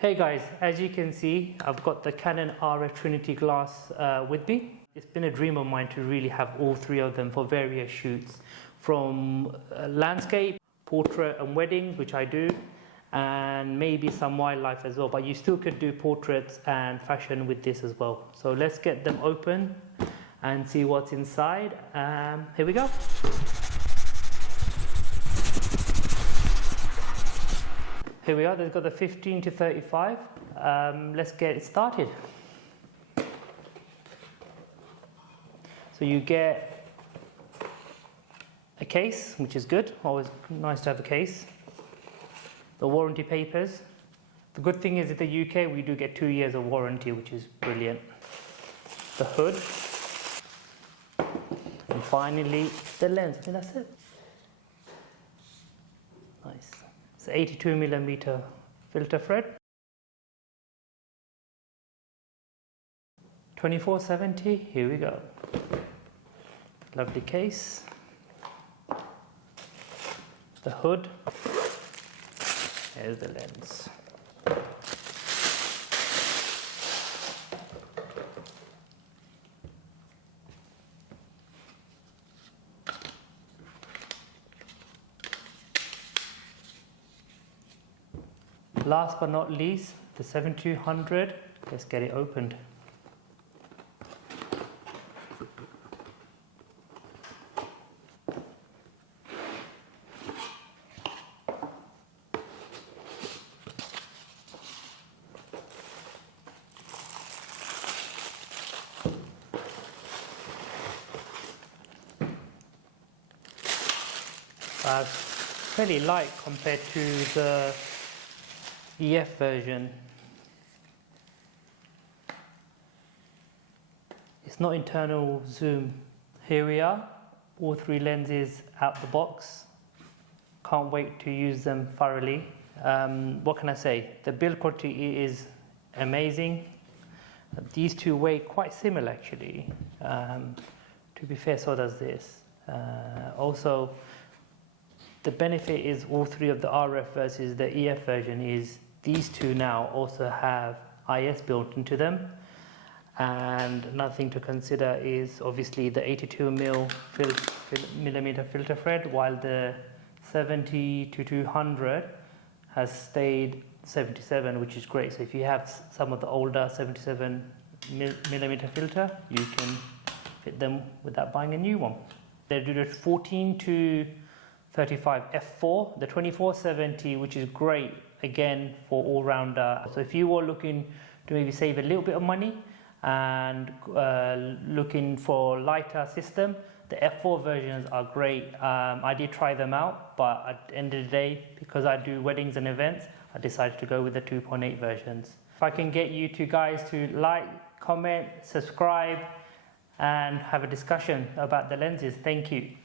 Hey guys, as you can see, I've got the Canon Rf Trinity glass with me. It's been a dream of mine to really have all three of them for various shoots, from landscape, portrait and weddings, which I do, and maybe some wildlife as well, but you still could do portraits and fashion with this as well. So let's get them open and see what's inside. Here we go. Here we are, they've got the 15 to 35. Let's get it started. So you get a case, which is good, always nice to have a case. The warranty papers. The good thing is in the UK we do get 2 years of warranty, which is brilliant. The hood. And finally the lens. I think that's it. Nice. It's 82mm filter thread. 2470, here we go. Lovely case. The hood. There's the lens. Last but not least, the 7200. Let's get it opened. Fairly light compared to the EF version. It's not internal zoom. Here we are, all three lenses out the box. Can't wait to use them thoroughly. What can I say? The build quality is amazing. These two weigh quite similar actually. To be fair, so does this. Also, the benefit is all three of the RF versus the EF version is these two now also have IS built into them. And another thing to consider is obviously the 82mm filter thread, while the 70 to 200 has stayed 77, which is great. So if you have some of the older 77mm filter, you can fit them without buying a new one. They do the 14 to 35 f4, the 2470, which is great again for all-rounder. So if you were looking to maybe save a little bit of money and looking for lighter system, the f4 versions are great. I did try them out, but at the end of the day, because I do weddings and events, I decided to go with the 2.8 versions. If I can get you two guys to like, comment, subscribe, and have a discussion about the lenses, thank you.